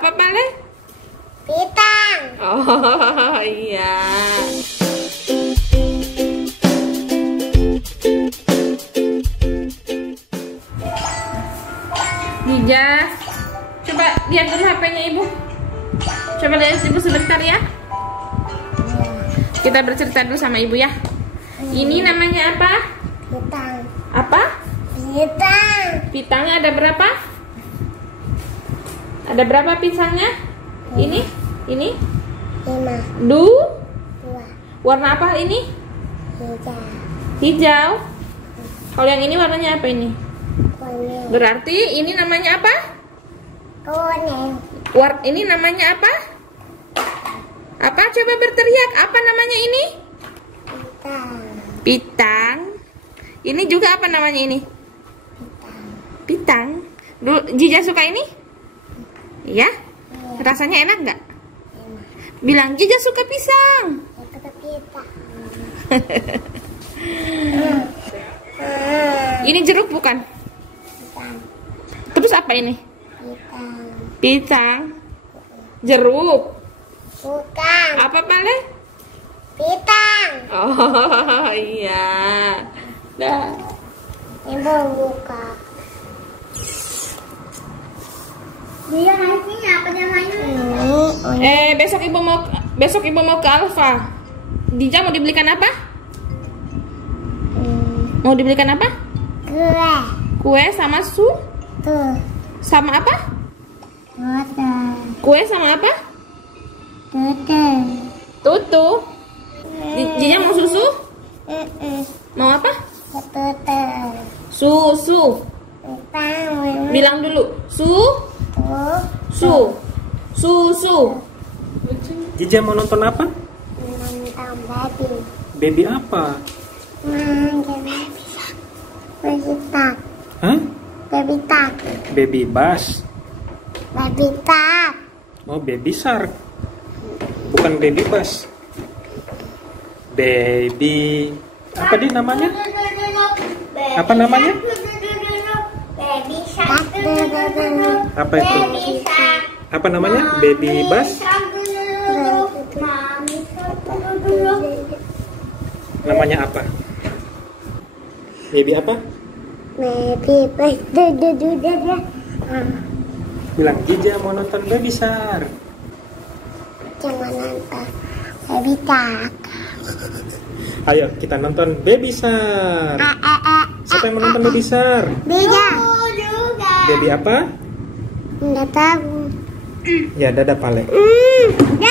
Apa Pale? Pitang. Oh iya. Dija, coba lihat dulu HP-nya ibu. Coba lihat ibu sebentar ya. Kita bercerita dulu sama ibu ya. Ini namanya apa? Pitang. Apa? Pitang. Pisangnya ada berapa? Ada berapa pisangnya? Ini? 5. 2. 2. Warna apa ini? Hijau. Hijau. Kalau yang ini warnanya apa ini? Kuning. Berarti ini namanya apa? Kuning. Ini namanya apa? Apa? Coba berteriak. Apa namanya ini? Pitang. Pitang. Ini juga apa namanya ini? Pitang. Jija suka ini? Iya? Rasanya enak nggak? Bilang Jija suka pisang. Suka pitang. Ini jeruk bukan? Pitang. Terus apa ini? Pitang. Pisang. Jeruk. Bukan. Apa Pale? Pitang. Oh iya. Dah. Ibu buka. Dia nasinya apa namanya? Besok ibu mau ke Alfa. Dija mau dibelikan apa? Mau dibelikan apa? Kue. Kue sama Tuh. sama apa? Tutu. Kue sama apa? Tutu. Tutu. Dija mau susu? Mau apa? Tutu. Susu. Pitang. Bilang dulu. Susu. Jija mau nonton apa? Nonton babi. Baby apa? Baby tak. Hah? Baby tak. Baby Bass. Baby tak. Oh, Baby Shark. Bukan Baby Bass. Baby apa dia namanya? Apa namanya? Baby shark. Apa itu? Apa namanya? Baby Bass? Namanya apa? Baby apa? Baby bass. Bilang Jija mau nonton Baby Shark. Jangan nonton baby tak. Ayo kita nonton Baby Shark. Siapa yang mau nonton Baby Shark? Bija. Baby apa? Nggak tahu. Ya, dadah Pale. Ya.